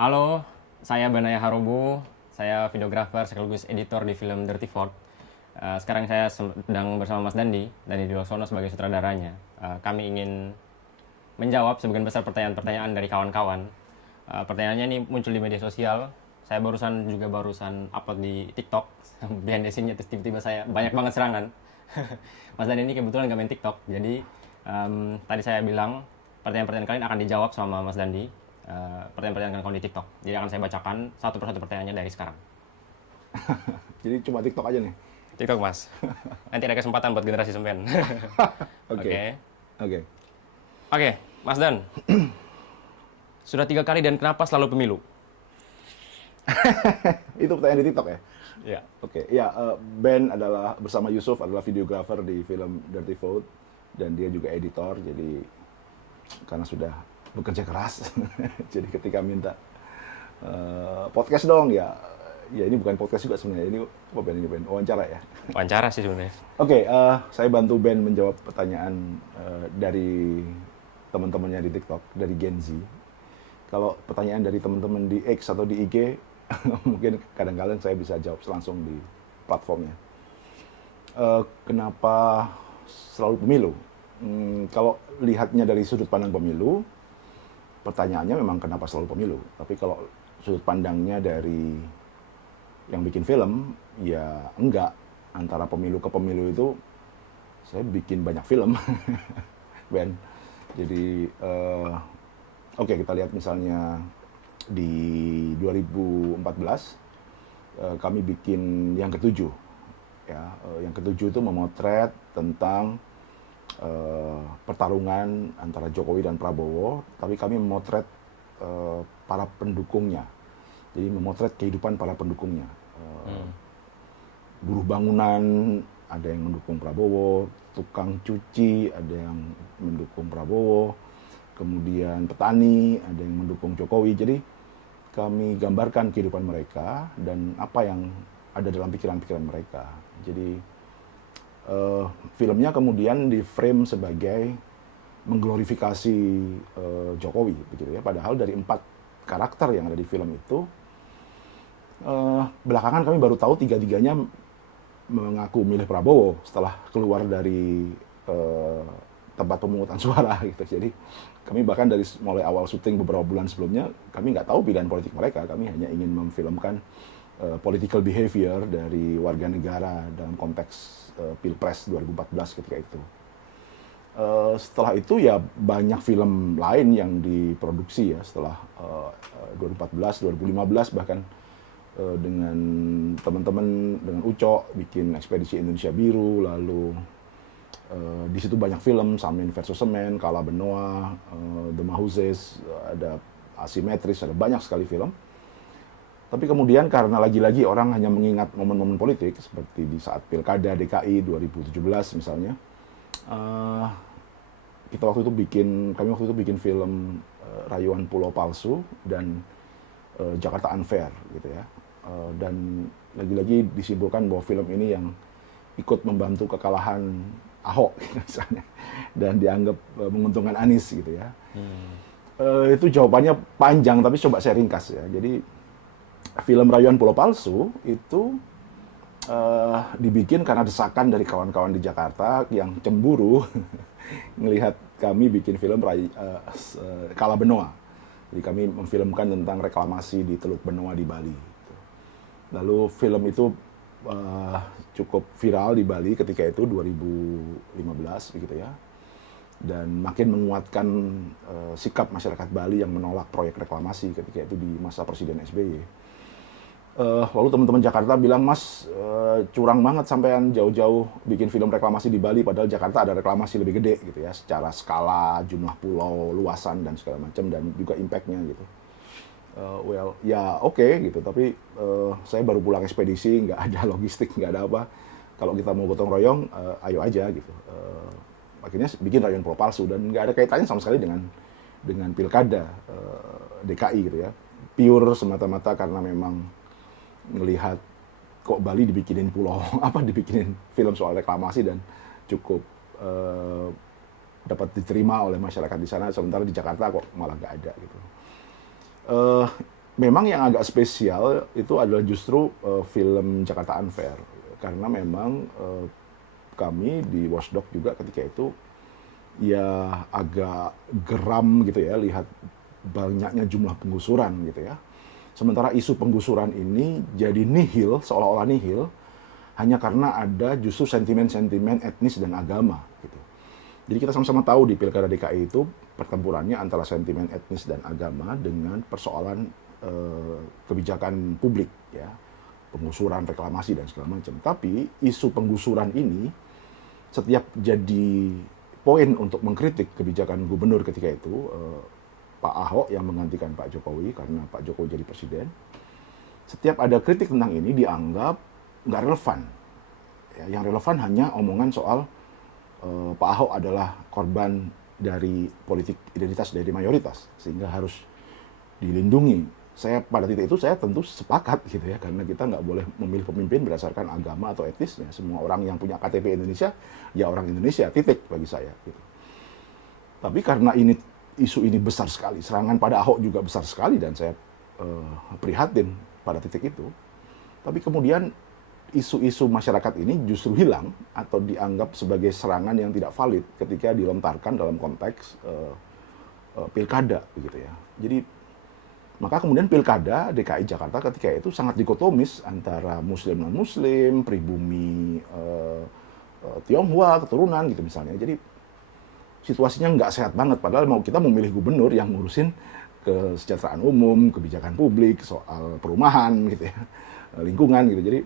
Halo, saya Banaya Harobu. Saya videografer sekaligus editor di film Dirty Fort. Sekarang saya sedang bersama Mas Dandi Diwaksono sebagai sutradaranya. Kami ingin menjawab sebagian besar pertanyaan-pertanyaan dari kawan-kawan. Pertanyaannya ini muncul di media sosial. Saya barusan upload di TikTok. Behind the scene-nya, terus tiba-tiba saya banyak banget serangan. Mas Dandi ini kebetulan nggak main TikTok. Jadi tadi saya bilang pertanyaan-pertanyaan kalian akan dijawab sama Mas Dandi. Pertanyaan-pertanyaan kawan di TikTok. Jadi akan saya bacakan satu persatu pertanyaannya dari sekarang. Jadi cuma TikTok aja nih. TikTok, Mas. Nanti ada kesempatan buat generasi sempen. Oke. Oke. Oke, Mas Dan. Sudah 3 kali dan kenapa selalu pemilu? Itu pertanyaan di TikTok ya? Ya. Oke. Ya, Ben adalah bersama Yusuf adalah videografer di film Dirty Fort dan dia juga editor. Jadi karena sudah bekerja keras, jadi ketika minta podcast dong ya ini bukan podcast juga sebenarnya, ini apa Ben, ini Ben wawancara ya. Wawancara sih sebenarnya. Oke, saya bantu Ben menjawab pertanyaan dari teman-temannya di TikTok, dari Gen Z. Kalau pertanyaan dari teman-teman di X atau di IG, mungkin kadang-kadang saya bisa jawab langsung di platformnya. Kenapa selalu pemilu? Kalau lihatnya dari sudut pandang pemilu, pertanyaannya memang kenapa selalu pemilu. Tapi kalau sudut pandangnya dari yang bikin film, ya enggak. Antara pemilu ke pemilu itu, saya bikin banyak film, Ben. Jadi, oke, kita lihat misalnya di 2014, kami bikin yang ketujuh. Ya, yang ketujuh itu memotret tentang pertarungan antara Jokowi dan Prabowo, tapi kami memotret para pendukungnya. Jadi memotret kehidupan para pendukungnya. Buruh bangunan, ada yang mendukung Prabowo, tukang cuci, ada yang mendukung Prabowo, kemudian petani, ada yang mendukung Jokowi. Jadi kami gambarkan kehidupan mereka dan apa yang ada dalam pikiran-pikiran mereka. Jadi filmnya kemudian di frame sebagai mengglorifikasi Jokowi, begitu ya. Padahal dari 4 karakter yang ada di film itu, belakangan kami baru tahu tiga-tiganya mengaku milih Prabowo setelah keluar dari tempat pemungutan suara gitu. Jadi kami bahkan dari mulai awal syuting beberapa bulan sebelumnya, kami nggak tahu pilihan politik mereka. Kami hanya ingin memfilmkan political behavior dari warga negara dalam konteks Pilpres 2014 ketika itu. Setelah itu ya banyak film lain yang diproduksi ya setelah 2014, 2015 bahkan dengan teman-teman, dengan Uco bikin Ekspedisi Indonesia Biru, lalu di situ banyak film, Samin versus Semen, Kala Benoa, The Mahuzes, ada Asimetris, ada banyak sekali film. Tapi kemudian karena lagi-lagi orang hanya mengingat momen-momen politik, seperti di saat Pilkada DKI 2017 misalnya, kami waktu itu bikin film Rayuan Pulau Palsu dan Jakarta Unfair gitu ya. Dan lagi-lagi disimpulkan bahwa film ini yang ikut membantu kekalahan Ahok misalnya, dan dianggap menguntungkan Anies gitu ya. Itu jawabannya panjang, tapi coba saya ringkas ya. Jadi film Rayuan Pulau Palsu itu dibikin karena desakan dari kawan-kawan di Jakarta yang cemburu melihat kami bikin film Kala Benoa. Jadi kami memfilmkan tentang reklamasi di Teluk Benoa di Bali. Lalu film itu cukup viral di Bali ketika itu 2015 begitu ya. Dan makin menguatkan sikap masyarakat Bali yang menolak proyek reklamasi ketika itu di masa Presiden SBY. Lalu teman-teman Jakarta bilang, Mas, curang banget sampean jauh-jauh bikin film reklamasi di Bali, padahal Jakarta ada reklamasi lebih gede gitu ya, secara skala, jumlah pulau, luasan dan segala macam, dan juga impact-nya gitu. Ya oke gitu, tapi saya baru pulang ekspedisi, nggak ada logistik, nggak ada apa. Kalau kita mau gotong royong, ayo aja gitu. Akhirnya bikin Rayuan Pulau Palsu dan nggak ada kaitannya sama sekali dengan pilkada DKI gitu ya. Pure semata-mata karena memang melihat kok Bali dibikinin pulau dibikinin film soal reklamasi dan cukup dapat diterima oleh masyarakat di sana, sementara di Jakarta kok malah nggak ada gitu. memang yang agak spesial itu adalah justru film Jakarta Unfair, karena memang kami di Watchdog juga ketika itu ya agak geram gitu ya lihat banyaknya jumlah penggusuran gitu ya. Sementara isu penggusuran ini jadi nihil, seolah-olah nihil, hanya karena ada justru sentimen-sentimen etnis dan agama gitu. Jadi kita sama-sama tahu di Pilkada DKI itu pertempurannya antara sentimen etnis dan agama dengan persoalan kebijakan publik ya, penggusuran, reklamasi dan segala macam. Tapi isu penggusuran ini setiap jadi poin untuk mengkritik kebijakan gubernur ketika itu, Pak Ahok yang menggantikan Pak Jokowi karena Pak Jokowi jadi presiden, setiap ada kritik tentang ini dianggap nggak relevan. Ya, yang relevan hanya omongan soal Pak Ahok adalah korban dari politik identitas dari mayoritas sehingga harus dilindungi. Saya pada titik itu saya tentu sepakat gitu ya, karena kita nggak boleh memilih pemimpin berdasarkan agama atau etnisnya. Semua orang yang punya KTP Indonesia ya orang Indonesia, titik bagi saya gitu. Tapi karena isu ini besar sekali, serangan pada Ahok juga besar sekali dan saya prihatin pada titik itu. Tapi kemudian isu-isu masyarakat ini justru hilang atau dianggap sebagai serangan yang tidak valid ketika dilontarkan dalam konteks pilkada begitu ya. Jadi maka kemudian pilkada DKI Jakarta ketika itu sangat dikotomis antara Muslim non-Muslim, pribumi Tionghoa, keturunan gitu misalnya. Jadi situasinya nggak sehat banget. Padahal kita memilih gubernur yang ngurusin kesejahteraan umum, kebijakan publik, soal perumahan gitu ya, lingkungan gitu. Jadi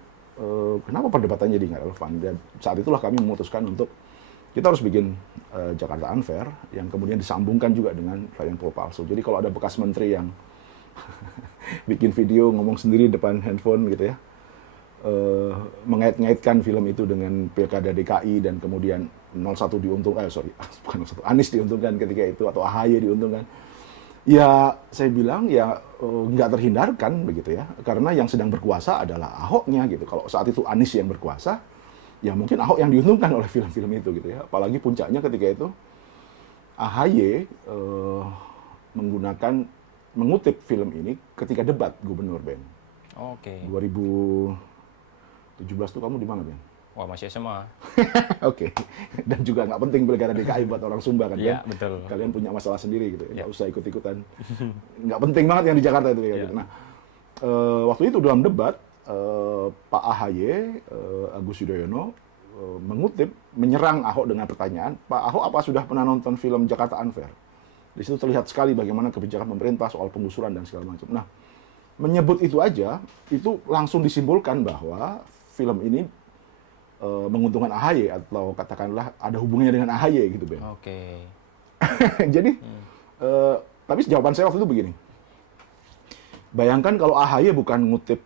kenapa perdebatannya jadi nggak relevan? Dan saat itulah kami memutuskan untuk kita harus bikin Jakarta Unfair yang kemudian disambungkan juga dengan klien pro palsu. Jadi kalau ada bekas menteri yang bikin video ngomong sendiri depan handphone gitu ya, mengait-ngaitkan film itu dengan Pilkada DKI dan kemudian 01 diuntungkan, bukan 01, Anies diuntungkan ketika itu atau AHY diuntungkan. Ya saya bilang ya nggak terhindarkan begitu ya, karena yang sedang berkuasa adalah Ahoknya gitu. Kalau saat itu Anies yang berkuasa, ya mungkin Ahok yang diuntungkan oleh film-film itu gitu ya. Apalagi puncaknya ketika itu AHY mengutip film ini ketika debat gubernur, Ben. Oke. 2017 tuh kamu di mana, Ben? Wah, masih SMA. Oke. Dan juga nggak penting Pilkada DKI buat orang Sumba kan, Iya, Ben? betul. Kalian punya masalah sendiri gitu, Ya. nggak usah ikut-ikutan. Nggak penting banget yang di Jakarta itu ya. Ya. Gitu. Nah, waktu itu dalam debat Pak AHY, Agus Yudhoyono menyerang Ahok dengan pertanyaan, Pak Ahok apa sudah pernah nonton film Jakarta Unfair? Di situ terlihat sekali bagaimana kebijakan pemerintah soal penggusuran dan segala macam. Nah, menyebut itu aja, itu langsung disimpulkan bahwa film ini menguntungkan AHY atau katakanlah ada hubungannya dengan AHY gitu, Ben. Oke. Jadi, tapi jawaban saya waktu itu begini. Bayangkan kalau AHY bukan ngutip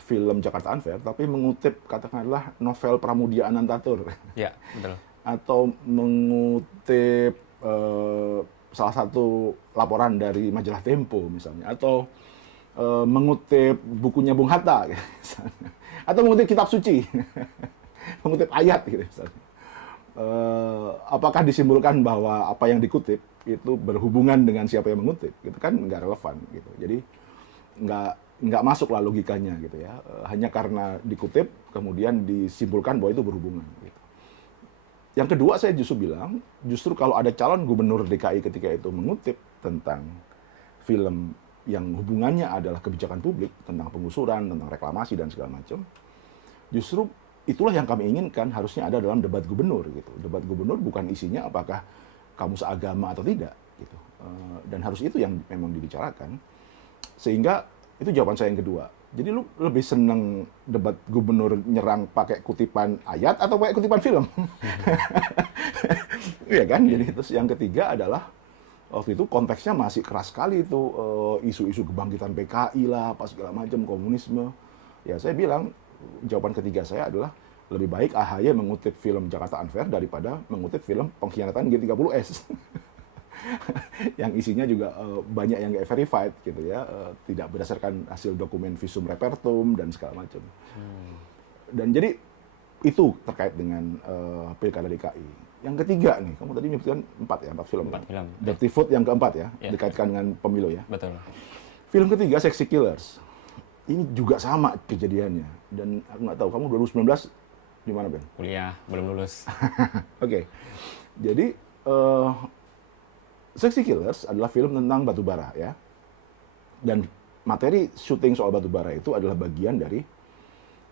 film Jakarta Unfair, tapi mengutip katakanlah novel Pramudia Anantatur. Ya, betul. Atau mengutip salah satu laporan dari majalah Tempo misalnya, atau mengutip bukunya Bung Hatta misalnya, atau mengutip kitab suci, mengutip ayat gitu misalnya. Apakah disimpulkan bahwa apa yang dikutip itu berhubungan dengan siapa yang mengutip? Itu kan nggak relevan gitu. Jadi nggak masuk lah logikanya gitu ya. Hanya karena dikutip kemudian disimpulkan bahwa itu berhubungan. Gitu. Yang kedua saya justru bilang, justru kalau ada calon gubernur DKI ketika itu mengutip tentang film yang hubungannya adalah kebijakan publik, tentang penggusuran, tentang reklamasi dan segala macam, justru itulah yang kami inginkan harusnya ada dalam debat gubernur gitu. Debat gubernur bukan isinya apakah kamu seagama atau tidak gitu. Dan harus itu yang memang dibicarakan. Sehingga itu jawaban saya yang kedua. Jadi lu lebih seneng debat gubernur nyerang pakai kutipan ayat atau pakai kutipan film? Iya kan? Jadi terus yang ketiga adalah waktu itu konteksnya masih keras sekali itu isu-isu kebangkitan PKI lah, apa segala macam komunisme. Ya saya bilang jawaban ketiga saya adalah lebih baik AHY mengutip film Jakarta Unfair daripada mengutip film pengkhianatan G30S. Yang isinya juga banyak yang nggak verified gitu ya, tidak berdasarkan hasil dokumen visum repertum dan segala macam. Dan jadi itu terkait dengan Pilkada DKI. Yang ketiga nih, kamu tadi menyebutkan 4 film. 4 film. Dirty Food yang keempat ya, Ya. dikaitkan dengan pemilu ya. Betul. Film ketiga, Sexy Killers. Ini juga sama kejadiannya. Dan aku nggak tahu, kamu 2019 di mana, Ben? Kuliah, belum lulus. Oke. Jadi, Sexy Killers adalah film tentang batu bara, ya. Dan materi syuting soal batu bara itu adalah bagian dari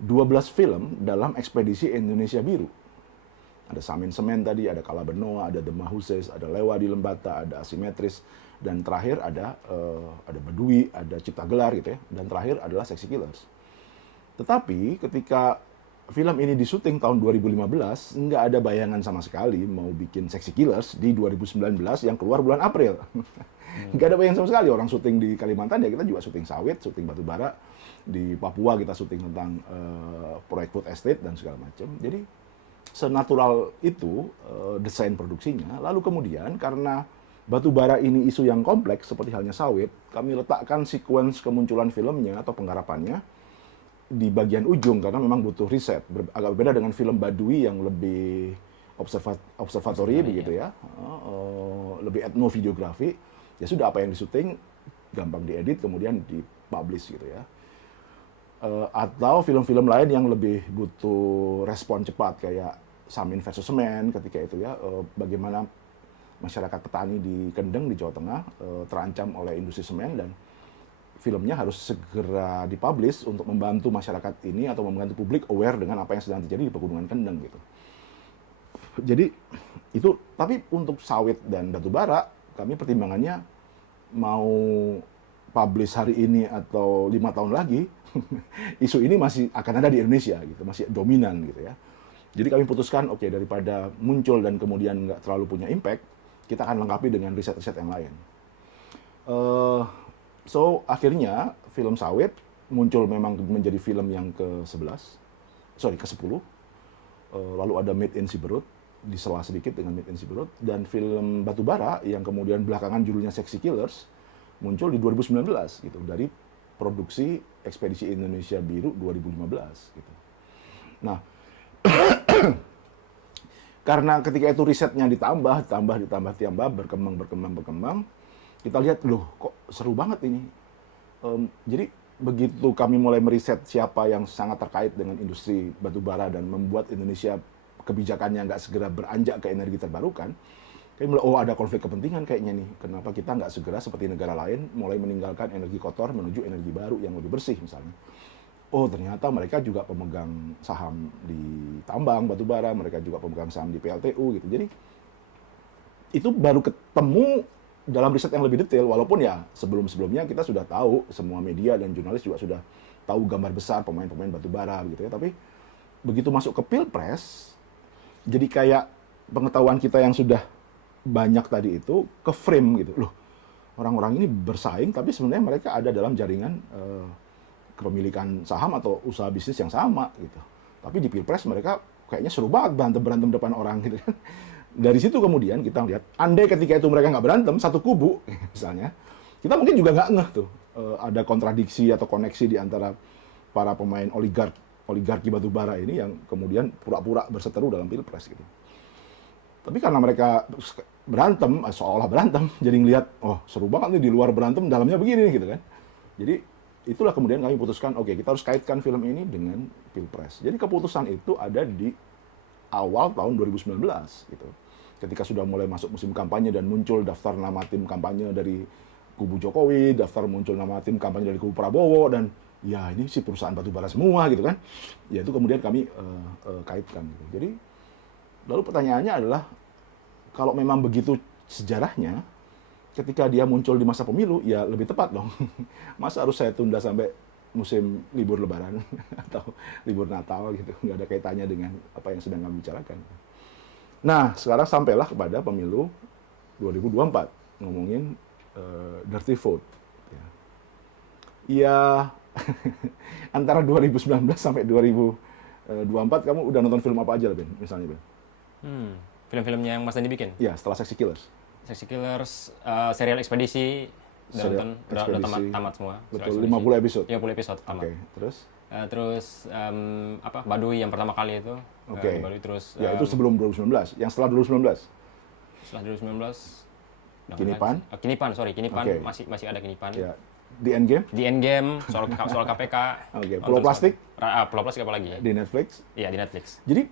12 film dalam ekspedisi Indonesia Biru. Ada Samin Semen tadi, ada Kala Benoa, ada The Mahuses, ada Lewa di Lembata, ada Asimetris, dan terakhir ada Badui, ada Cipta Gelar gitu ya. Dan terakhir adalah Sexy Killers. Tetapi ketika film ini disuting tahun 2015, nggak ada bayangan sama sekali mau bikin Sexy Killers di 2019 yang keluar bulan April. Nggak ada bayangan sama sekali. Orang syuting di Kalimantan, ya kita juga syuting sawit, syuting batu bara. Di Papua kita syuting tentang proyek food estate dan segala macam. Jadi senatural itu desain produksinya. Lalu kemudian karena batu bara ini isu yang kompleks seperti halnya sawit, kami letakkan sequence kemunculan filmnya atau penggarapannya di bagian ujung karena memang butuh riset. Agak berbeda dengan film Badui yang lebih observatory begitu ya, lebih etnovideografi. Ya sudah, apa yang disuting gampang diedit kemudian dipublish gitu ya. Atau film-film lain yang lebih butuh respon cepat kayak Samin versus Semen ketika itu ya, bagaimana masyarakat petani di Kendeng di Jawa Tengah terancam oleh industri semen dan filmnya harus segera dipublish untuk membantu masyarakat ini atau membantu publik aware dengan apa yang sedang terjadi di Pegunungan Kendeng gitu. Jadi itu, tapi untuk sawit dan batu bara kami pertimbangannya mau publish hari ini atau 5 tahun lagi, isu ini masih akan ada di Indonesia gitu, masih dominan gitu ya. Jadi kami putuskan, oke, daripada muncul dan kemudian nggak terlalu punya impact, kita akan lengkapi dengan riset-riset yang lain. So akhirnya film sawit muncul memang menjadi film yang ke-10. Lalu ada Made in Siberut, disela sedikit dengan Made in Siberut, dan film Batubara yang kemudian belakangan judulnya Sexy Killers muncul di 2019 gitu, dari produksi Ekspedisi Indonesia Biru 2015 gitu. Nah, karena ketika itu risetnya ditambah, berkembang, kita lihat, loh kok seru banget ini. Jadi begitu kami mulai meriset siapa yang sangat terkait dengan industri batubara dan membuat Indonesia kebijakannya nggak segera beranjak ke energi terbarukan, kami mulai, oh ada konflik kepentingan kayaknya nih. Kenapa kita nggak segera seperti negara lain mulai meninggalkan energi kotor menuju energi baru yang lebih bersih misalnya. Oh ternyata mereka juga pemegang saham di tambang batubara, mereka juga pemegang saham di PLTU gitu. Jadi itu baru ketemu dalam riset yang lebih detail, walaupun ya sebelum-sebelumnya kita sudah tahu, semua media dan jurnalis juga sudah tahu gambar besar pemain-pemain batubara gitu ya. Tapi begitu masuk ke Pilpres, jadi kayak pengetahuan kita yang sudah banyak tadi itu ke frame gitu. Loh, orang-orang ini bersaing tapi sebenarnya mereka ada dalam jaringan kepemilikan saham atau usaha bisnis yang sama gitu. Tapi di Pilpres mereka kayaknya seru banget berantem depan orang gitu kan. Dari situ kemudian kita lihat, andai ketika itu mereka nggak berantem, satu kubu misalnya, kita mungkin juga nggak ngeh tuh ada kontradiksi atau koneksi di antara para pemain oligarki batubara ini yang kemudian pura-pura berseteru dalam Pilpres gitu. Tapi karena mereka berantem, seolah berantem, jadi ngelihat, oh seru banget nih di luar berantem, dalamnya begini gitu kan. Jadi itulah kemudian kami putuskan, oke, kita harus kaitkan film ini dengan Pilpres. Jadi keputusan itu ada di awal tahun 2019 gitu. Ketika sudah mulai masuk musim kampanye dan muncul daftar nama tim kampanye dari kubu Jokowi, daftar muncul nama tim kampanye dari kubu Prabowo, dan ya ini sih perusahaan batubara semua gitu kan. Ya itu kemudian kami kaitkan gitu. Jadi lalu pertanyaannya adalah, kalau memang begitu sejarahnya, ketika dia muncul di masa pemilu, ya lebih tepat dong. Masa harus saya tunda sampai musim libur Lebaran atau libur Natal gitu, nggak ada kaitannya dengan apa yang sedang kami bicarakan. Nah, sekarang sampailah kepada pemilu 2024, ngomongin dirty vote. Ya, antara 2019 sampai 2024 kamu udah nonton film apa aja lah, Ben? Misalnya, Ben? Film-filmnya yang Mas Dandi bikin? Ya, setelah Sexy Killers. Sexy Killers, serial ekspedisi, udah tamat semua. Betul, 50 episode. 50 episode tamat. Oke, terus? Terus Badui yang pertama kali itu. Oke. Badui terus. Ya itu sebelum 2019. Yang setelah 2019? Setelah 2019. Kinipan? Kinipan, sorry. Kinipan, Okay. masih ada Kinipan. Ya. Di Endgame, Di Endgame, soal KPK. oke, Pulau Plastik Pulau Plastik apa lagi ya? di Netflix. Iya, di Netflix. Jadi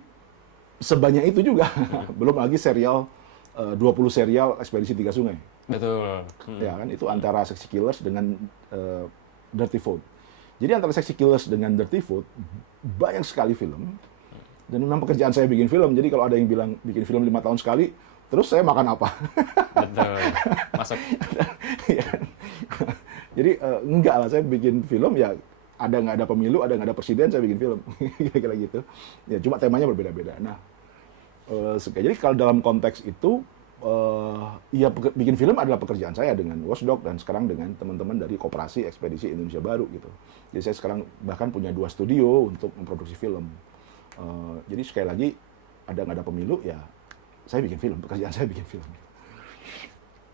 sebanyak itu juga, belum lagi serial 20 serial Ekspedisi Tiga Sungai. Betul. Ya kan, itu antara Sexy Killers dengan Dirty Food. Jadi antara Sexy Killers dengan Dirty Food banyak sekali film. Dan memang pekerjaan saya bikin film. Jadi kalau ada yang bilang bikin film 5 tahun sekali, terus saya makan apa? Betul. Masuk. Ya kan? Jadi enggak lah, saya bikin film ya ada nggak ada pemilu, ada nggak ada presiden, saya bikin film. Kira-kira gitu. Ya cuma temanya berbeda-beda. Nah, jadi kalau dalam konteks itu, ya bikin film adalah pekerjaan saya dengan Watchdog dan sekarang dengan teman-teman dari Koperasi Ekspedisi Indonesia Baru gitu. Jadi saya sekarang bahkan punya 2 studio untuk memproduksi film. Jadi sekali lagi ada nggak ada pemilu ya saya bikin film, pekerjaan saya bikin film.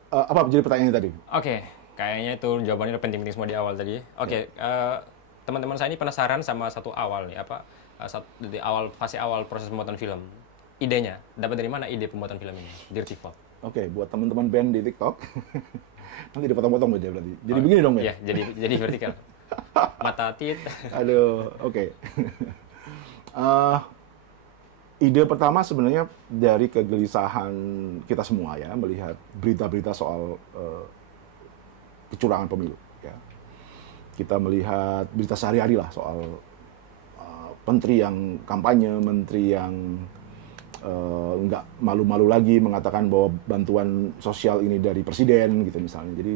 Apa jadi pertanyaannya tadi? Oke, kayaknya itu jawabannya udah penting-penting semua di awal tadi. Oke, teman-teman saya ini penasaran sama satu awal nih, di fase awal proses pembuatan film. Idenya, dapat dari mana ide pembuatan film ini? Dirty Fog. Oke, buat teman-teman band di TikTok, nanti dipotong-potong aja berarti. Jadi begini dong, Ben. Iya, jadi vertikal. Mata tit. Aduh, oke. Ide pertama sebenarnya dari kegelisahan kita semua ya, melihat berita-berita soal kecurangan pemilu. Ya. Kita melihat berita sehari-hari lah soal menteri yang kampanye, menteri yang nggak malu-malu lagi mengatakan bahwa bantuan sosial ini dari presiden gitu misalnya. Jadi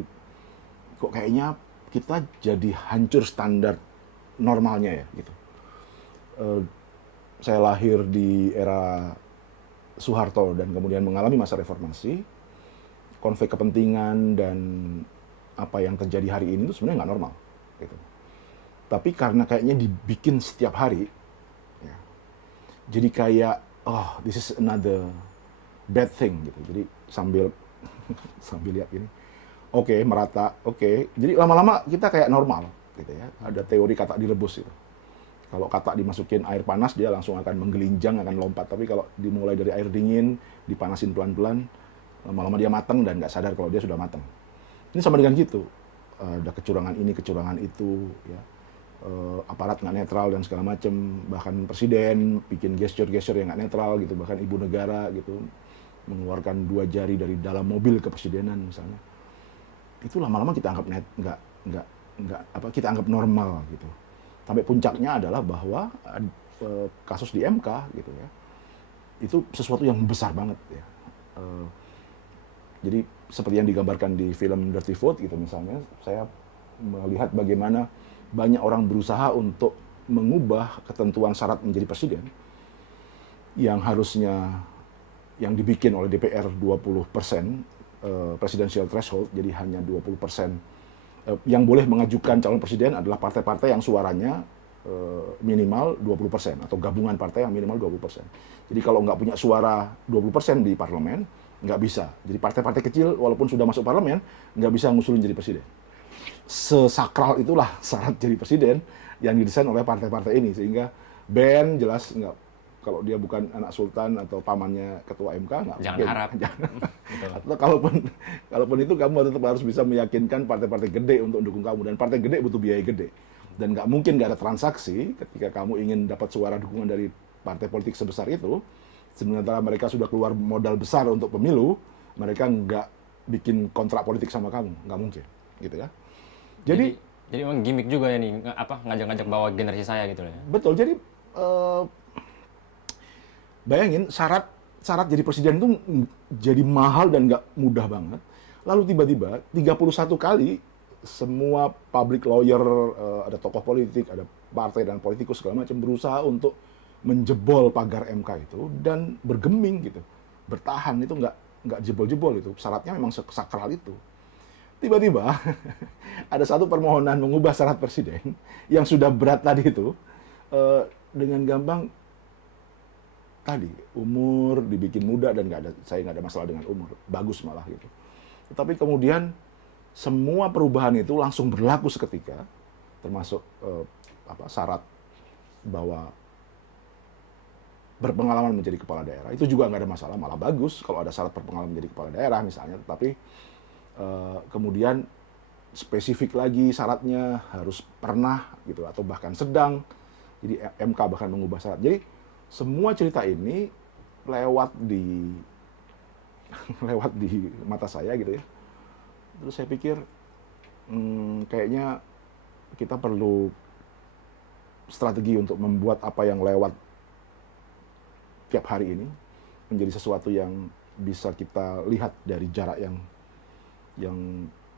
kok kayaknya kita jadi hancur standar normalnya ya gitu. Saya lahir di era Soeharto dan kemudian mengalami masa reformasi, konflik kepentingan dan apa yang terjadi hari ini itu sebenarnya nggak normal gitu. Tapi karena kayaknya dibikin setiap hari, ya, jadi kayak oh this is another bad thing gitu. Jadi sambil lihat ini, oke, merata, oke. Jadi lama-lama kita kayak normal gitu ya. Ada teori kata direbus itu. Kalau kata dimasukin air panas dia langsung akan menggelinjang, akan lompat. Tapi kalau dimulai dari air dingin, dipanasin pelan-pelan, lama-lama dia matang dan nggak sadar kalau dia sudah matang. Ini sama dengan gitu. Ada kecurangan ini, kecurangan itu, ya. Aparat nggak netral dan segala macam. Bahkan presiden bikin gesture-gesture yang nggak netral gitu. Bahkan ibu negara gitu mengeluarkan 2 jari dari dalam mobil kepresidenan misalnya. Itu lama-lama kita anggap kita anggap normal gitu. Sampai puncaknya adalah bahwa kasus di MK gitu ya, itu sesuatu yang besar banget ya. Jadi seperti yang digambarkan di film Dirty Food gitu misalnya, saya melihat bagaimana banyak orang berusaha untuk mengubah ketentuan syarat menjadi presiden yang harusnya yang dibikin oleh DPR 20% presidential threshold, jadi hanya 20% yang boleh mengajukan calon presiden adalah partai-partai yang suaranya minimal 20% atau gabungan partai yang minimal 20%. Jadi kalau nggak punya suara 20% di parlemen, nggak bisa. Jadi partai-partai kecil walaupun sudah masuk parlemen, nggak bisa ngusulin jadi presiden. Sesakral itulah syarat jadi presiden yang didesain oleh partai-partai ini. Sehingga Ben jelas nggak, kalau dia bukan anak sultan atau pamannya ketua MK, nggak Jangan mungkin. harap. Atau kalaupun itu kamu tetap harus bisa meyakinkan partai-partai gede untuk mendukung kamu, dan partai gede butuh biaya gede dan nggak mungkin nggak ada transaksi ketika kamu ingin dapat suara dukungan dari partai politik sebesar itu. Sementara mereka sudah keluar modal besar untuk pemilu, mereka nggak bikin kontrak politik sama kamu, nggak mungkin, gitu ya. Jadi memang gimmick juga ya nih, ngajak-ngajak bawa generasi saya gitu ya. betul. Jadi bayangin syarat jadi presiden itu jadi mahal dan nggak mudah banget. Lalu tiba-tiba 31 kali semua public lawyer, ada tokoh politik, ada partai dan politikus segala macam berusaha untuk menjebol pagar MK itu dan bergeming gitu, bertahan itu nggak jebol-jebol itu. Syaratnya memang sakral itu. Tiba-tiba ada satu permohonan mengubah syarat presiden yang sudah berat tadi itu dengan gampang. Tadi umur dibikin muda dan saya nggak ada masalah dengan umur, bagus malah gitu. Tetapi kemudian semua perubahan itu langsung berlaku seketika, termasuk syarat bahwa berpengalaman menjadi kepala daerah itu juga nggak ada masalah, malah bagus kalau ada syarat berpengalaman menjadi kepala daerah misalnya. Tetapi kemudian spesifik lagi syaratnya, harus pernah gitu atau bahkan sedang. Jadi MK bahkan mengubah syarat. Jadi semua cerita ini lewat di lewat di mata saya gitu ya. Terus saya pikir kayaknya kita perlu strategi untuk membuat apa yang lewat tiap hari ini menjadi sesuatu yang bisa kita lihat dari jarak yang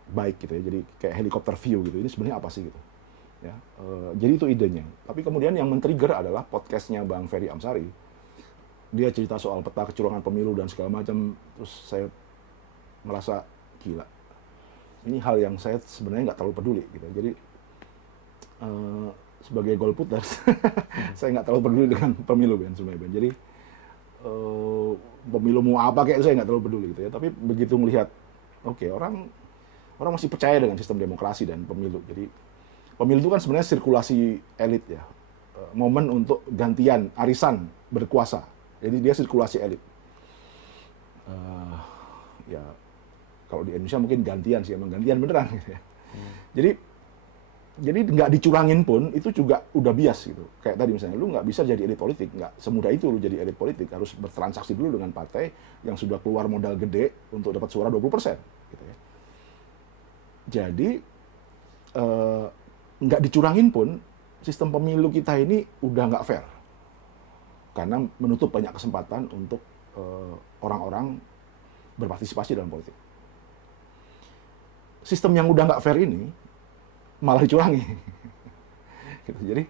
baik gitu ya. Jadi kayak helikopter view gitu. Ini sebenarnya apa sih gitu. Ya, jadi itu idenya. Tapi kemudian yang men-trigger adalah podcastnya Bang Ferry Amsari. Dia cerita soal peta kecurangan pemilu dan segala macam. Terus saya merasa gila. Ini hal yang saya sebenarnya nggak terlalu peduli gitu. Jadi sebagai golputers, saya nggak terlalu peduli dengan pemilu kan sebenarnya. Jadi pemilu mau apa kayak saya nggak terlalu peduli gitu ya. Tapi begitu melihat, oke, orang masih percaya dengan sistem demokrasi dan pemilu. Jadi pemilu itu kan sebenarnya sirkulasi elit ya, momen untuk gantian arisan berkuasa. Jadi dia sirkulasi elit. Ya kalau di Indonesia mungkin gantian sih, emang gantian beneran gitu ya. Jadi nggak dicurangin pun itu juga udah bias gitu. Kayak tadi misalnya, lu nggak bisa jadi elit politik, nggak semudah itu lu jadi elit politik. Harus bertransaksi dulu dengan partai yang sudah keluar modal gede untuk dapat suara 20%. Gitu ya. Jadi nggak dicurangin pun sistem pemilu kita ini udah nggak fair. Karena menutup banyak kesempatan untuk orang-orang berpartisipasi dalam politik. Sistem yang udah nggak fair ini malah dicurangi. Gitu. Jadi,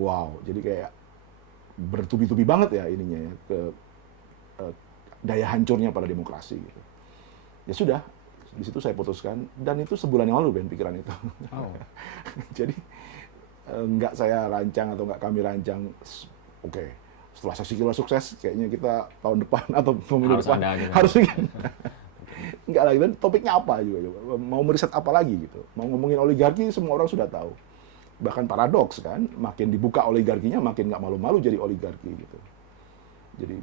wow, jadi kayak bertubi-tubi banget ya ininya ya ke daya hancurnya pada demokrasi. Gitu. Ya sudah, di situ saya putuskan dan itu sebulan yang lalu Ben pikiran itu. Oh. Jadi nggak saya rancang atau nggak kami rancang. Oke, setelah Saksi Kila sukses, kayaknya kita tahun depan atau pemilu depan ada, gitu. harus bikin. Enggak lagi, dan topiknya apa juga. Mau meriset apa lagi gitu. Mau ngomongin oligarki, semua orang sudah tahu. Bahkan paradoks kan, makin dibuka oligarkinya, makin nggak malu-malu jadi oligarki gitu. Jadi,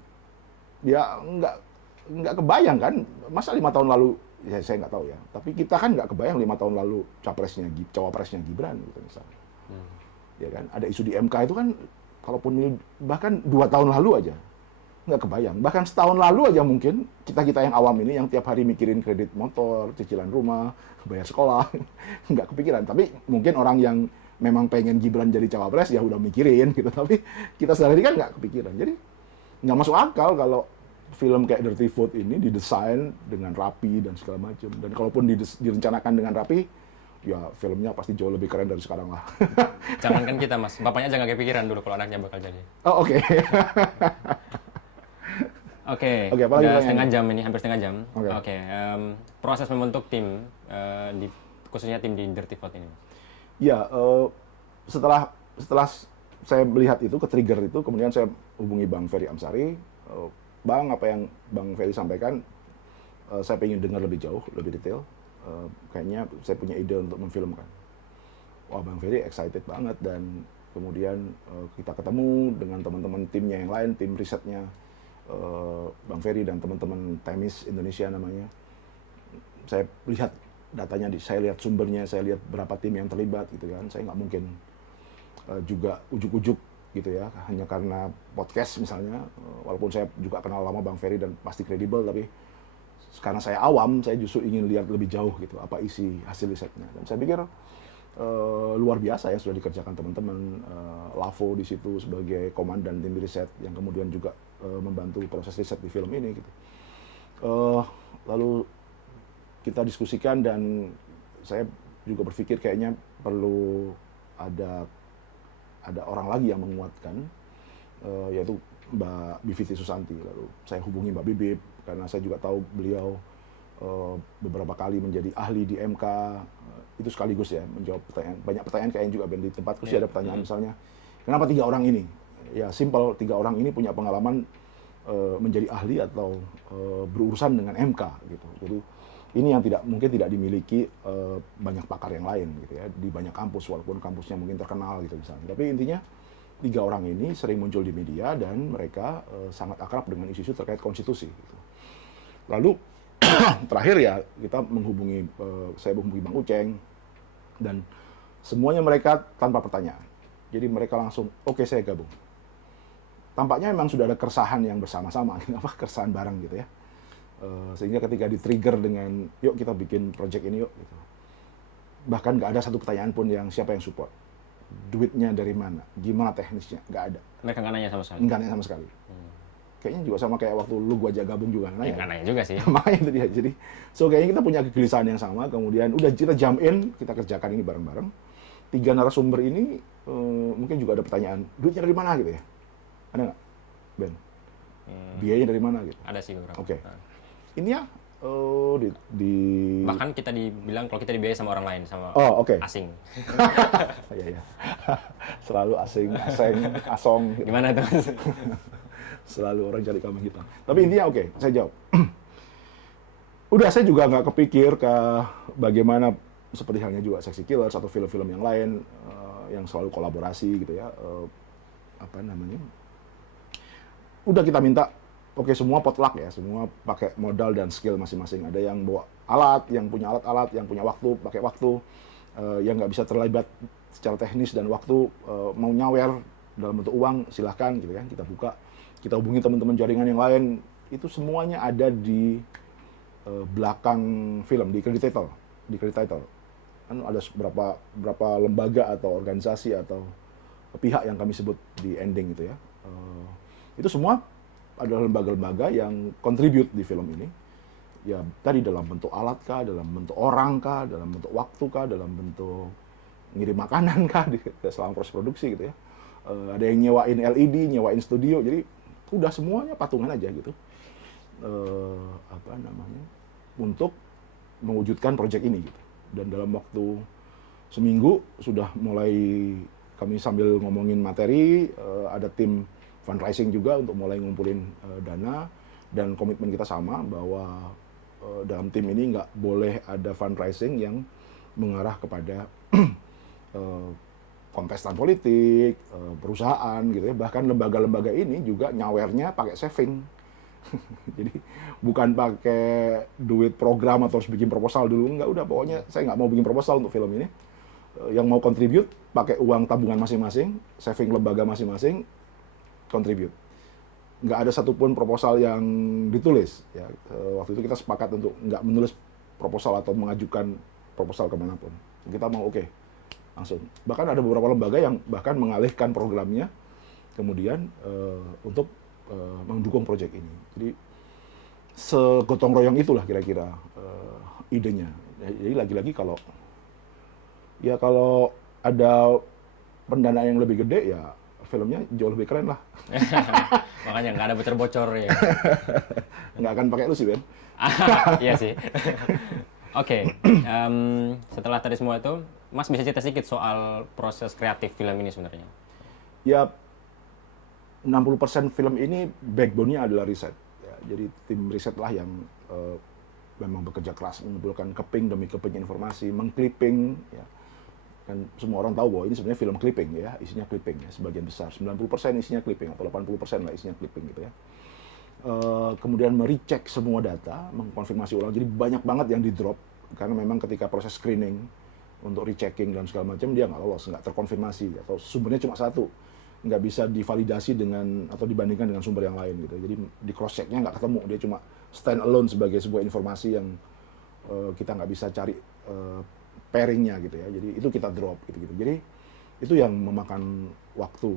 ya nggak kebayang kan, masa 5 tahun lalu, ya saya nggak tahu ya. Tapi kita kan nggak kebayang 5 tahun lalu cawapresnya Gibran gitu misalnya. Ya kan, ada isu di MK itu kan, kalaupun bahkan 2 tahun lalu aja, nggak kebayang. Bahkan setahun lalu aja mungkin, kita yang awam ini, yang tiap hari mikirin kredit motor, cicilan rumah, bayar sekolah, nggak kepikiran. Tapi mungkin orang yang memang pengen Gibran jadi cawapres, ya udah mikirin gitu. Tapi kita sehari kan nggak kepikiran. Jadi nggak masuk akal kalau film kayak Dirty Vote ini didesain dengan rapi dan segala macam. Dan kalaupun direncanakan dengan rapi, ya filmnya pasti jauh lebih keren dari sekarang lah. Jangankan kita mas, bapaknya aja nggak kepikiran dulu kalau anaknya bakal jadi. Oh oke. Oke, apalagi udah yang- setengah jam ini, hampir setengah jam. Oke. Oke, proses membentuk tim, khususnya tim di Dirty Vote ini. Ya, setelah saya melihat itu, ke-trigger itu, kemudian saya hubungi Bang Ferry Amsari. Bang, apa yang Bang Ferry sampaikan, saya pengen dengar lebih jauh, lebih detail. Kayaknya saya punya ide untuk memfilmkan. Wah, Bang Ferry excited banget, dan kemudian kita ketemu dengan teman-teman timnya yang lain, tim risetnya Bang Ferry dan teman-teman Temis Indonesia namanya. Saya lihat datanya, saya lihat sumbernya, saya lihat berapa tim yang terlibat gitu kan. Saya nggak mungkin juga ujuk-ujuk gitu ya, hanya karena podcast misalnya. Walaupun saya juga kenal lama Bang Ferry dan pasti kredibel, tapi karena saya awam, saya justru ingin lihat lebih jauh gitu, apa isi hasil risetnya. Dan saya pikir luar biasa ya sudah dikerjakan teman-teman. Lavo di situ sebagai komandan tim riset yang kemudian juga membantu proses riset di film ini gitu. Lalu kita diskusikan dan saya juga berpikir kayaknya perlu ada orang lagi yang menguatkan, yaitu Mbak Bivitri Susanti. Lalu saya hubungi Mbak Bibip karena saya juga tahu beliau beberapa kali menjadi ahli di MK. Itu sekaligus ya menjawab pertanyaan, banyak pertanyaan kayaknya juga Ben, di tempatku sih ada pertanyaan misalnya, kenapa 3 orang ini? Ya simple, 3 orang ini punya pengalaman menjadi ahli atau berurusan dengan MK gitu. Jadi ini yang mungkin tidak dimiliki banyak pakar yang lain gitu ya, di banyak kampus, walaupun kampusnya mungkin terkenal gitu misalnya. Tapi intinya 3 orang ini sering muncul di media dan mereka sangat akrab dengan isu-isu terkait konstitusi gitu. Lalu terakhir ya kita saya menghubungi Bang Uceng, dan semuanya mereka tanpa pertanyaan. Jadi mereka langsung, oke, saya gabung. Tampaknya memang sudah ada keresahan yang bersama-sama, keresahan bareng gitu ya. Sehingga ketika di-trigger dengan, yuk kita bikin project ini yuk. Gitu. Bahkan nggak ada satu pertanyaan pun yang siapa yang support. Duitnya dari mana? Gimana teknisnya? Nggak ada. Mereka nggak nanya sama sekali? Nggak nanya sama sekali. Kayaknya juga sama kayak waktu lu gua ajak gabung juga nggak nanya. Nggak nanya juga sih. Makanya itu dia. Jadi, kayaknya kita punya kegelisahan yang sama. Kemudian udah kita jump in, kita kerjakan ini bareng-bareng. 3 narasumber ini mungkin juga ada pertanyaan, duitnya dari mana gitu ya? Ada nggak, Ben? Biayanya dari mana gitu? Ada sih beberapa. Oke. Ini ya bahkan kita dibilang kalau kita dibiayai sama orang lain, sama asing. Iya. Selalu asing, asong. Gitu. Gimana tuh? Selalu orang cari kambing hitam. Tapi intinya saya jawab. Udah, saya juga nggak kepikir ke bagaimana seperti halnya juga Sexy Killers atau film-film yang lain yang selalu kolaborasi gitu ya. Udah kita minta, semua potluck ya, semua pakai modal dan skill masing-masing. Ada yang bawa alat, yang punya alat-alat, yang punya waktu, pakai waktu, yang nggak bisa terlibat secara teknis dan waktu, mau nyawer dalam bentuk uang, silahkan gitu ya, kita buka. Kita hubungi teman-teman jaringan yang lain, itu semuanya ada di belakang film, di credit title. Kan ada berapa lembaga atau organisasi atau pihak yang kami sebut di ending gitu ya. Itu semua adalah lembaga-lembaga yang contribute di film ini. Ya tadi dalam bentuk alat kah, dalam bentuk orang kah, dalam bentuk waktu kah, dalam bentuk ngirim makanan kah selama proses produksi gitu ya. Ada yang nyewain LED, nyewain studio, jadi udah semuanya patungan aja gitu. Untuk mewujudkan proyek ini gitu. Dan dalam waktu seminggu sudah mulai kami sambil ngomongin materi, ada tim fundraising juga untuk mulai ngumpulin dana, dan komitmen kita sama bahwa dalam tim ini nggak boleh ada fundraising yang mengarah kepada kontestan politik, perusahaan gitu ya. Bahkan lembaga-lembaga ini juga nyawernya pakai saving. Jadi bukan pakai duit program atau harus bikin proposal dulu, nggak, udah pokoknya saya nggak mau bikin proposal untuk film ini. Yang mau contribute pakai uang tabungan masing-masing, saving lembaga masing-masing, contribute. Nggak ada satupun proposal yang ditulis. Ya, waktu itu kita sepakat untuk nggak menulis proposal atau mengajukan proposal kemanapun. Kita mau langsung. Bahkan ada beberapa lembaga yang bahkan mengalihkan programnya kemudian untuk mendukung proyek ini. Jadi segotong royong itulah kira-kira idenya. Jadi lagi-lagi kalau ada pendanaan yang lebih gede ya filmnya jauh lebih keren lah. Makanya nggak ada bocor-bocor ya. Nggak akan pakai lu sih, Ben. Iya sih. Oke, setelah tadi semua itu, Mas bisa cerita sedikit soal proses kreatif film ini sebenarnya? Ya, 60% film ini backbone-nya adalah riset. Ya, jadi tim riset lah yang memang bekerja keras mengumpulkan keping demi keping informasi, mengclipping. Ya. Kan semua orang tahu bahwa ini sebenarnya film clipping ya, isinya clipping ya, sebagian besar. 90% isinya clipping atau 80% lah isinya clipping gitu ya. Kemudian merecek semua data, mengkonfirmasi ulang. Jadi banyak banget yang di-drop karena memang ketika proses screening untuk rechecking dan segala macam dia nggak lolos, nggak terkonfirmasi atau sumbernya cuma satu, nggak bisa divalidasi dengan atau dibandingkan dengan sumber yang lain gitu. Jadi di cross checknya nggak ketemu, dia cuma stand alone sebagai sebuah informasi yang kita nggak bisa cari pairingnya gitu ya. Jadi itu kita drop gitu. Jadi itu yang memakan waktu.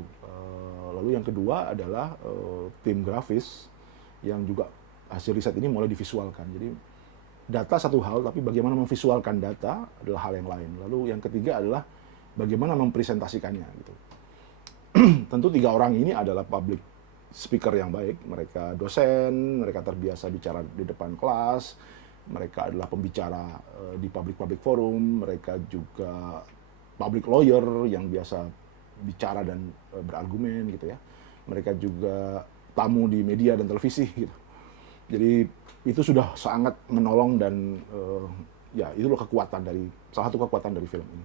Lalu yang kedua adalah tim grafis yang juga hasil riset ini mulai divisualkan. Jadi data satu hal, tapi bagaimana memvisualkan data adalah hal yang lain. Lalu yang ketiga adalah bagaimana mempresentasikannya gitu. Tentu 3 orang ini adalah public speaker yang baik. Mereka dosen, mereka terbiasa bicara di depan kelas, mereka adalah pembicara di public forum, mereka juga public lawyer yang biasa bicara dan berargumen gitu ya. Mereka juga tamu di media dan televisi gitu. Jadi itu sudah sangat menolong dan ya itulah salah satu kekuatan dari film ini.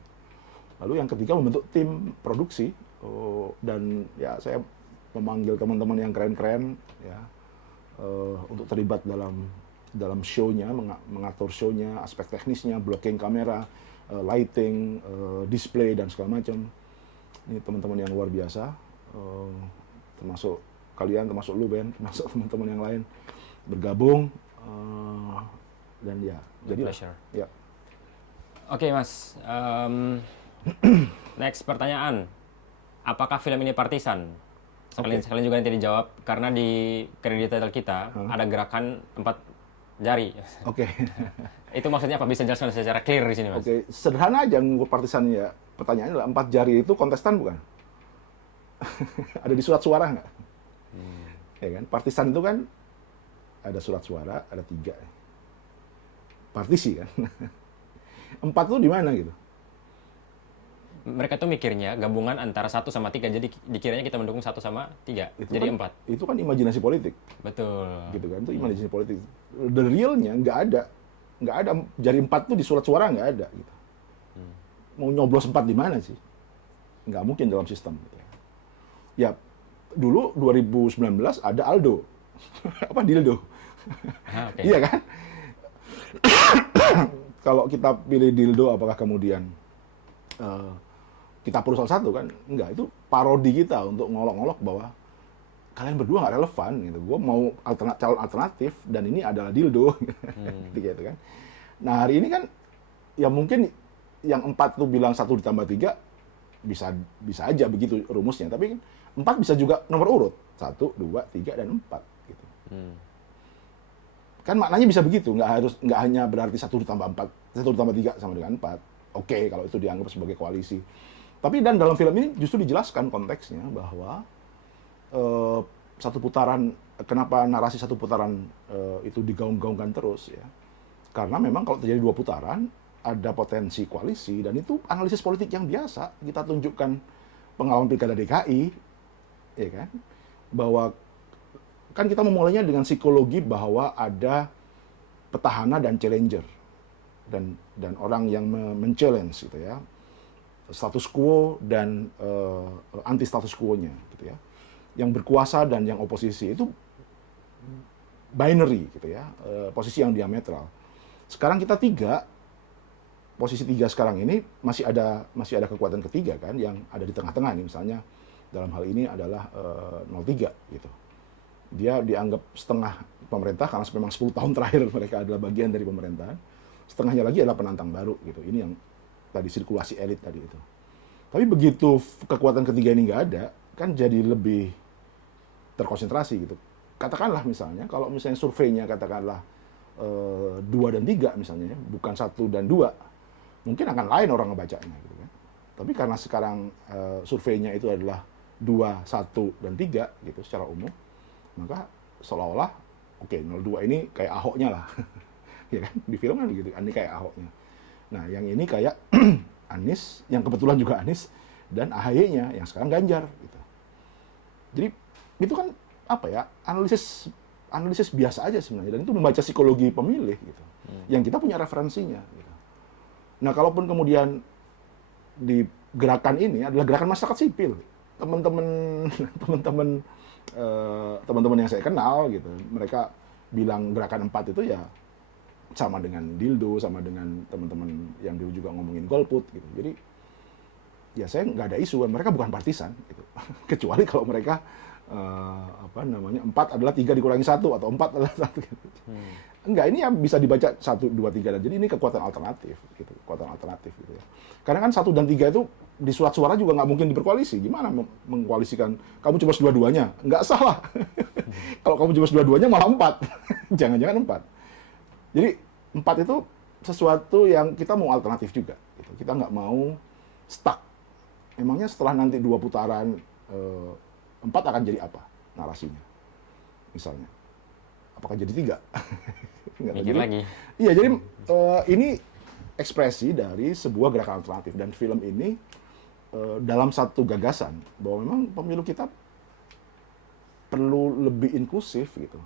Lalu yang ketiga membentuk tim produksi dan ya saya memanggil teman-teman yang keren-keren ya untuk terlibat dalam dalam show-nya, mengatur show-nya, aspek teknisnya, blocking kamera, lighting, display dan segala macam. Ini teman-teman yang luar biasa, termasuk kalian, termasuk lu Ben, termasuk teman-teman yang lain bergabung, dan ya, jadi Pleasure. ya. Oke Mas, next pertanyaan, apakah film ini partisan? Sekalian juga nanti dijawab, karena di kredit title kita ada gerakan 4 jari. Oke. Itu maksudnya apa? Bisa jelaskan secara clear di sini Mas? Oke, sederhana aja ngukur partisannya ya. Pertanyaannya adalah 4 jari itu kontestan bukan? Ada di surat suara nggak? Ya kan, partisan itu kan ada surat suara, ada 3. Partisi kan. 4 itu di mana gitu? Mereka tuh mikirnya gabungan antara 1 sama 3, jadi dikiranya kita mendukung 1 sama 3, jadi kan, 4. Itu kan imajinasi politik. Betul. Gitu kan, itu imajinasi politik. The realnya nggak ada. Nggak ada, jari 4 itu di surat suara nggak ada. Gitu. Mau nyoblos 4 di mana sih? Nggak mungkin dalam sistem. Gitu. Ya, dulu 2019 ada Aldo. Apa dildo? Okay. Iya kan? Kalau kita pilih dildo, apakah kemudian kita perlu salah satu kan? Enggak, itu parodi kita untuk ngolok-ngolok bahwa kalian berdua nggak relevan gitu. Gue mau calon alternatif dan ini adalah dildo, gitu kan. Nah hari ini kan ya mungkin yang 4 tuh bilang 1 ditambah 3 bisa aja begitu rumusnya. Tapi 4 bisa juga nomor urut 1, 2, 3 dan 4 gitu. Kan maknanya bisa begitu, nggak hanya berarti 1 ditambah 4, 1 ditambah 3 sama dengan 4. Oke, kalau itu dianggap sebagai koalisi. Tapi dan dalam film ini justru dijelaskan konteksnya bahwa satu putaran, kenapa narasi satu putaran itu digaung-gaungkan terus ya? Karena memang kalau terjadi 2 putaran ada potensi koalisi dan itu analisis politik yang biasa. Kita tunjukkan pengalaman pilkada DKI, ya kan? Bahwa kan kita memulainya dengan psikologi bahwa ada petahana dan challenger dan orang yang men-challenge gitu ya, status quo dan anti status quo-nya gitu ya, yang berkuasa dan yang oposisi itu binary gitu ya, posisi yang diametral. Sekarang kita 3, posisi 3 sekarang ini masih ada kekuatan ketiga kan yang ada di tengah-tengah nih, misalnya dalam hal ini adalah 03 gitu. Dia dianggap setengah pemerintah karena memang 10 tahun terakhir mereka adalah bagian dari pemerintahan. Setengahnya lagi adalah penantang baru gitu. Ini yang tadi sirkulasi elit tadi itu. Tapi begitu kekuatan ketiga ini nggak ada, kan jadi lebih terkonsentrasi gitu. Katakanlah misalnya, kalau misalnya surveinya katakanlah 2 dan 3 misalnya, bukan 1 dan 2, mungkin akan lain orang ngebacanya gitu kan. Tapi karena sekarang surveinya itu adalah 2, 1, dan 3 gitu secara umum, maka seolah-olah oke, 02 ini kayak Ahoknya lah. Ya kan? Di film kan gitu, ini kayak Ahoknya. Nah, yang ini kayak Anies, yang kebetulan juga Anies, dan AHY-nya yang sekarang Ganjar gitu. Jadi itu kan apa ya, analisis biasa aja sebenarnya, dan itu membaca psikologi pemilih gitu. Yang kita punya referensinya gitu. Nah, kalaupun kemudian di gerakan ini adalah gerakan masyarakat sipil, teman-teman yang saya kenal gitu, mereka bilang gerakan 4 itu ya sama dengan dildo, sama dengan teman-teman yang dulu juga ngomongin golput gitu. Jadi ya saya nggak ada isu, mereka bukan partisan gitu. Kecuali kalau mereka 4 adalah 3 dikurangi 1 atau 4 adalah 1 gitu. Enggak, ini ya bisa dibaca 1, 2, 3 dan jadi ini kekuatan alternatif gitu, kekuatan alternatif gitu ya. Karena kan 1 dan 3 itu di surat suara juga nggak mungkin berkoalisi. Gimana mengkoalisikan? Kamu coba dua-duanya? Nggak salah. Kalau kamu coba dua-duanya malah 4. Jangan-jangan 4. Jadi 4 itu sesuatu yang kita mau alternatif juga. Gitu. Kita nggak mau stuck. Emangnya setelah nanti 2 putaran 4 akan jadi apa narasinya? Misalnya, apakah jadi 3? Mikir lagi. Iya, jadi ini ekspresi dari sebuah gerakan alternatif dan film ini dalam satu gagasan bahwa memang pemilu kita perlu lebih inklusif gitu.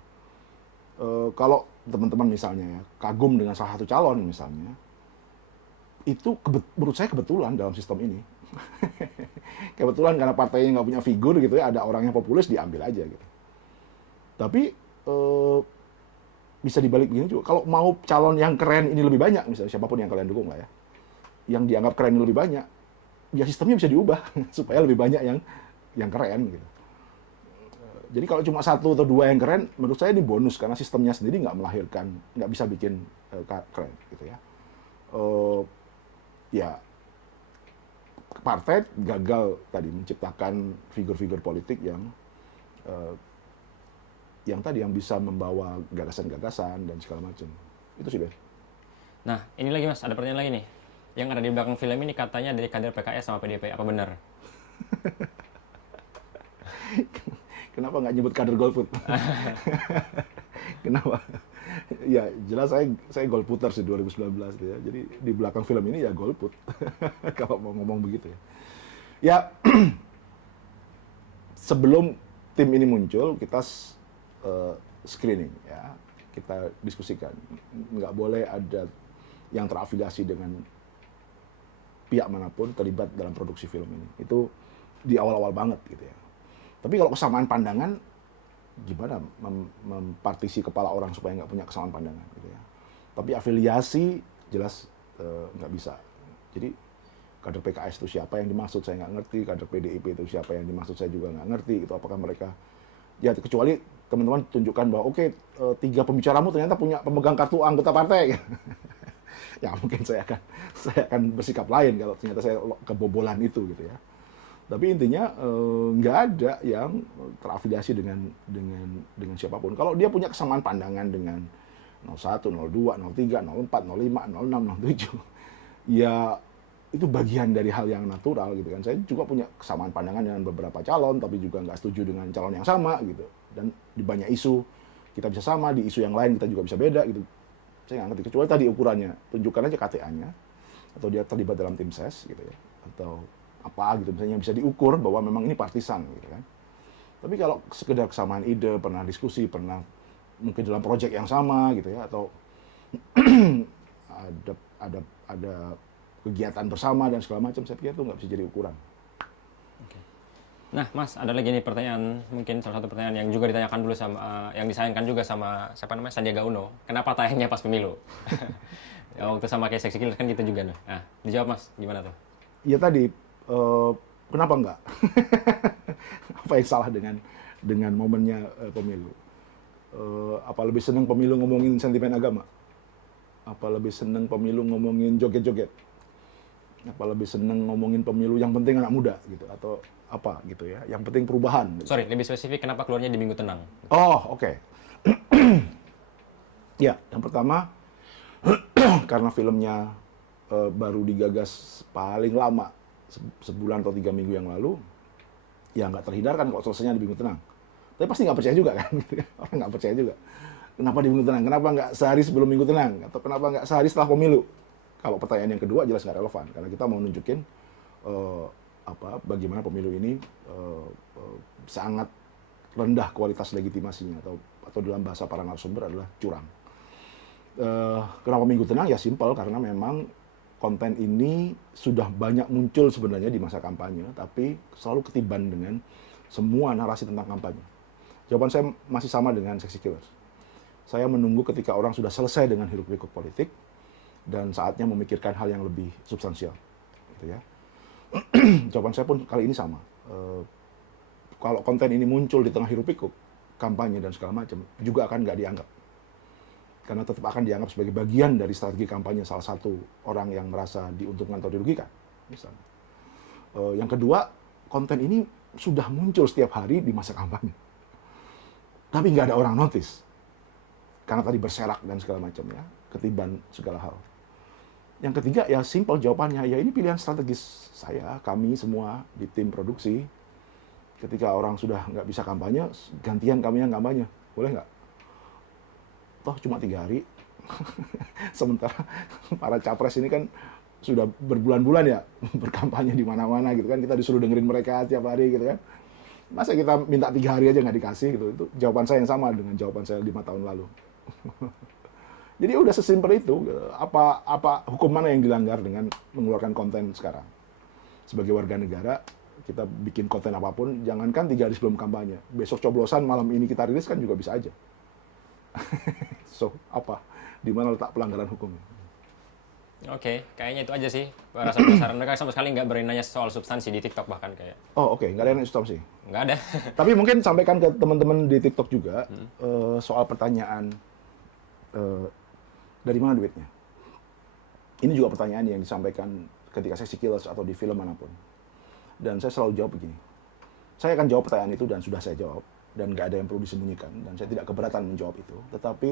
Kalau teman-teman misalnya ya kagum dengan salah satu calon misalnya, itu menurut saya kebetulan dalam sistem ini. Kebetulan karena partainya nggak punya figur gitu ya, ada orang yang populis diambil aja gitu. Tapi bisa dibalik begini juga. Kalau mau calon yang keren ini lebih banyak, misalnya siapapun yang kalian dukung lah ya, yang dianggap keren lebih banyak, ya sistemnya bisa diubah supaya lebih banyak yang keren gitu. Jadi kalau cuma satu atau dua yang keren, menurut saya ini bonus karena sistemnya sendiri nggak melahirkan, nggak bisa bikin keren gitu ya. Ya partai gagal tadi menciptakan figur-figur politik yang tadi yang bisa membawa gagasan-gagasan dan segala macam. Itu sih, Ben. Nah, ini lagi Mas, ada pertanyaan lagi nih. Yang ada di belakang film ini katanya dari kader PKS sama PDIP, apa benar? Kenapa nggak nyebut kader golput? Kenapa? Ya jelas saya golputer sih 2019 ya. Jadi di belakang film ini ya golput. Kalau mau ngomong begitu ya. Ya sebelum tim ini muncul kita screening ya. Kita diskusikan. Nggak boleh ada yang terafiliasi dengan pihak manapun terlibat dalam produksi film ini. Itu di awal-awal banget gitu ya. Tapi kalau kesamaan pandangan, gimana mempartisi kepala orang supaya nggak punya kesamaan pandangan gitu ya. Tapi afiliasi jelas nggak bisa. Jadi kader PKS itu siapa yang dimaksud saya nggak ngerti, kader PDIP itu siapa yang dimaksud saya juga nggak ngerti. Itu apakah mereka, ya kecuali teman-teman tunjukkan bahwa oke, 3 pembicaramu ternyata punya pemegang kartu anggota partai. Ya mungkin saya akan bersikap lain kalau ternyata saya kebobolan itu gitu ya. Tapi intinya nggak ada yang terafiliasi dengan siapapun. Kalau dia punya kesamaan pandangan dengan 01, 02, 03, 04, 05, 06, 07, ya itu bagian dari hal yang natural gitu kan. Saya juga punya kesamaan pandangan dengan beberapa calon, tapi juga nggak setuju dengan calon yang sama gitu. Dan di banyak isu kita bisa sama, di isu yang lain kita juga bisa beda gitu. Saya nggak ngerti. Kecuali tadi ukurannya, tunjukkan aja KTA-nya, atau dia terlibat dalam tim ses gitu ya, atau apa gitu misalnya yang bisa diukur bahwa memang ini partisan gitu kan. Tapi kalau sekedar kesamaan ide, pernah diskusi, pernah mungkin dalam proyek yang sama gitu ya, atau ada kegiatan bersama dan segala macam, saya pikir itu nggak bisa jadi ukuran. Oke. Nah, Mas, ada lagi nih pertanyaan, mungkin salah satu pertanyaan yang juga ditanyakan dulu sama, yang disayangkan juga sama siapa namanya, Sandiaga Uno. Kenapa tayangnya pas pemilu? Ya, waktu sama kayak Seksi Killer kan gitu juga nih. Nah, dijawab Mas, gimana tuh? Ya tadi, kenapa enggak? Apa yang salah dengan momennya pemilu? Apa lebih senang pemilu ngomongin sentimen agama? Apa lebih senang pemilu ngomongin joget-joget? Apa lebih senang ngomongin pemilu yang penting anak muda gitu? Atau apa gitu ya? Yang penting perubahan. Gitu. Sorry, lebih spesifik kenapa keluarnya di Minggu Tenang? Oh, oke. Ya, yang pertama karena filmnya baru digagas paling lama sebulan atau 3 minggu yang lalu, ya nggak terhindarkan kalau selesainya di Minggu Tenang. Tapi pasti nggak percaya juga kan, orang nggak percaya juga. Kenapa di Minggu Tenang? Kenapa nggak sehari sebelum Minggu Tenang? Atau kenapa nggak sehari setelah pemilu? Kalau pertanyaan yang kedua jelas nggak relevan, karena kita mau nunjukin bagaimana pemilu ini sangat rendah kualitas legitimasinya, atau dalam bahasa para narasumber adalah curang. Kenapa Minggu Tenang? Ya simpel, karena memang konten ini sudah banyak muncul sebenarnya di masa kampanye, tapi selalu ketiban dengan semua narasi tentang kampanye. Jawaban saya masih sama dengan Seksi Killers. Saya menunggu ketika orang sudah selesai dengan hiruk-pikuk politik, dan saatnya memikirkan hal yang lebih substansial. Gitu ya. Jawaban saya pun kali ini sama. Kalau konten ini muncul di tengah hiruk-pikuk, kampanye dan segala macam, juga akan nggak dianggap. Karena tetap akan dianggap sebagai bagian dari strategi kampanye salah satu orang yang merasa diuntungkan atau dirugikan, misalnya. Yang kedua, konten ini sudah muncul setiap hari di masa kampanye, tapi nggak ada orang notice, karena tadi berserak dan segala macam ya, ketiban segala hal. Yang ketiga, ya simpel jawabannya, ya ini pilihan strategis saya, kami semua di tim produksi. Ketika orang sudah nggak bisa kampanye, gantian kami yang kampanye, boleh nggak? Toh cuma 3 hari. Sementara para capres ini kan sudah berbulan-bulan ya berkampanye di mana-mana gitu kan. Kita disuruh dengerin mereka tiap hari gitu kan. Masa kita minta 3 hari aja nggak dikasih gitu. Itu jawaban saya yang sama dengan jawaban saya 5 tahun lalu. Jadi udah sesimpel itu. Apa hukum mana yang dilanggar dengan mengeluarkan konten sekarang? Sebagai warga negara, kita bikin konten apapun, jangankan 3 hari sebelum kampanye. Besok coblosan, malam ini kita rilis kan juga bisa aja. So, apa? Di mana letak pelanggaran hukum? Oke, kayaknya itu aja sih. Rasa penasaran mereka sama sekali nggak berani nanya soal substansi di TikTok bahkan kayak. Oh, oke. Nggak ada yang stop sih. Nggak ada. Tapi mungkin sampaikan ke teman-teman di TikTok juga soal pertanyaan dari mana duitnya. Ini juga pertanyaan yang disampaikan ketika saya Killers atau di film manapun. Dan saya selalu jawab begini. Saya akan jawab pertanyaan itu dan sudah saya jawab. Dan nggak ada yang perlu disembunyikan. Dan saya tidak keberatan menjawab itu. Tetapi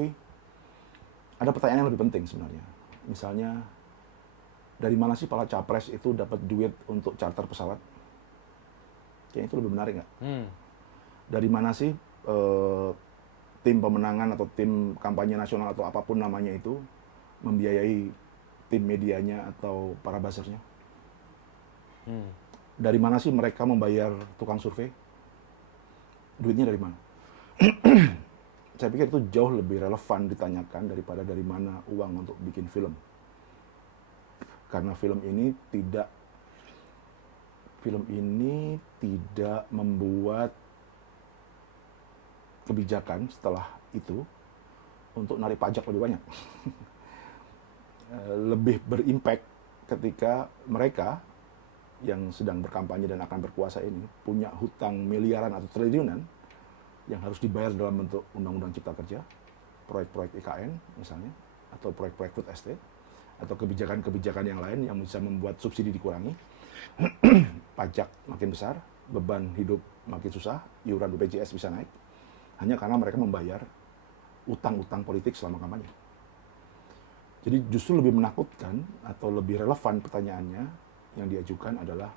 ada pertanyaan yang lebih penting sebenarnya. Misalnya, dari mana sih para capres itu dapat duit untuk charter pesawat? Kayaknya itu lebih menarik nggak? Dari mana sih tim pemenangan atau tim kampanye nasional atau apapun namanya itu membiayai tim medianya atau para buzzernya? Dari mana sih mereka membayar tukang survei? Duitnya dari mana? Saya pikir itu jauh lebih relevan ditanyakan daripada dari mana uang untuk bikin film. Karena film ini tidak membuat kebijakan setelah itu untuk narik pajak lebih banyak. Lebih berimpact ketika mereka yang sedang berkampanye dan akan berkuasa ini punya hutang miliaran atau triliunan yang harus dibayar dalam bentuk undang-undang cipta kerja, proyek-proyek IKN misalnya, atau proyek-proyek food estate, atau kebijakan-kebijakan yang lain yang bisa membuat subsidi dikurangi, pajak makin besar, beban hidup makin susah, iuran BPJS bisa naik, hanya karena mereka membayar utang-utang politik selama kampanye. Jadi justru lebih menakutkan atau lebih relevan pertanyaannya yang diajukan adalah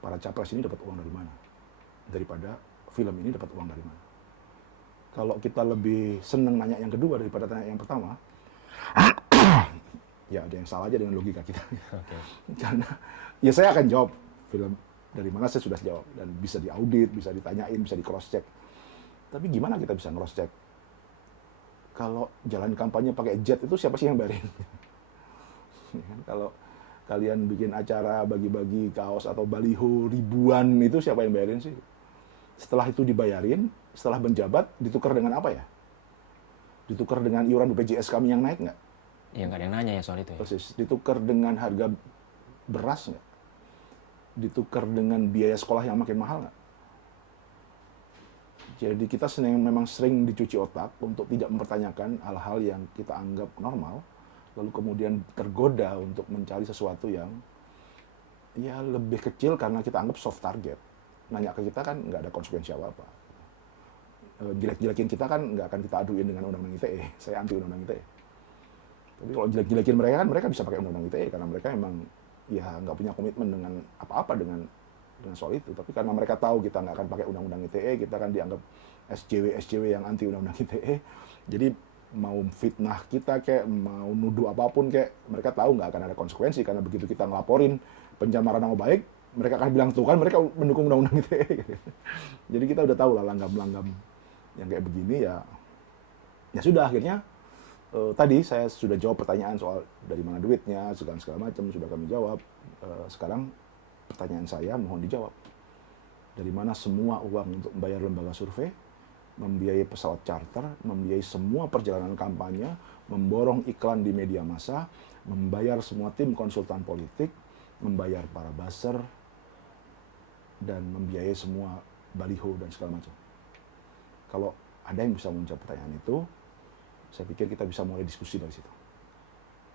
para capres ini dapat uang dari mana? Daripada film ini dapat uang dari mana? Kalau kita lebih seneng nanya yang kedua daripada tanya yang pertama, ya ada yang salah aja dengan logika kita. Oke. Karena ya saya akan jawab film dari mana saya sudah jawab dan bisa diaudit, bisa ditanyain, bisa di cross check. Tapi gimana kita bisa cross check? Kalau jalan kampanye pakai jet itu siapa sih yang bayarin? Kalau kalian bikin acara bagi-bagi kaos atau baliho ribuan itu siapa yang bayarin sih? Setelah itu dibayarin, setelah menjabat ditukar dengan apa ya? Ditukar dengan iuran BPJS kami yang naik nggak? Ya nggak ada yang nanya ya soal itu ya. Persis. Ditukar dengan harga beras nggak? Ditukar dengan biaya sekolah yang makin mahal nggak? Jadi kita memang sering dicuci otak untuk tidak mempertanyakan hal-hal yang kita anggap normal, lalu kemudian tergoda untuk mencari sesuatu yang ya lebih kecil karena kita anggap soft target. Nanya ke kita kan nggak ada konsekuensi apa-apa. Jelek-jelekin kita kan nggak akan kita aduin dengan undang-undang ITE. Saya anti undang-undang ITE. Tapi kalau jelek-jelekin mereka kan mereka bisa pakai undang-undang ITE karena mereka emang ya nggak punya komitmen dengan apa-apa dengan soal itu. Tapi karena mereka tahu kita nggak akan pakai undang-undang ITE, kita kan dianggap SJW yang anti undang-undang ITE. Jadi mau fitnah kita kayak mau nuduh apapun kayak mereka tahu nggak akan ada konsekuensi karena begitu kita ngelaporin pencemaran nama baik, mereka akan bilang tuh kan mereka mendukung undang-undang ITE. Jadi kita udah tahu lah langgam-langgam yang kayak begini ya sudah akhirnya tadi saya sudah jawab pertanyaan soal dari mana duitnya segala macam sudah kami jawab. Sekarang pertanyaan saya mohon dijawab. Dari mana semua uang untuk membayar lembaga survei, membiayai pesawat charter, membiayai semua perjalanan kampanye, memborong iklan di media massa, membayar semua tim konsultan politik, membayar para buzzer, dan membiayai semua baliho dan segala macam. Kalau ada yang bisa menjawab pertanyaan itu, saya pikir kita bisa mulai diskusi dari situ.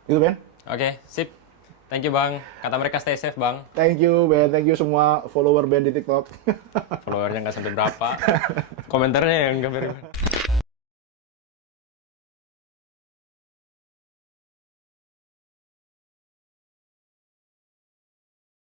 Itu Ben? Oke, sip. Thank you Bang. Kata mereka stay safe Bang. Thank you Ben, thank you semua follower Ben di TikTok. Followernya nggak sampai berapa. Komentarnya yang nggak berapa.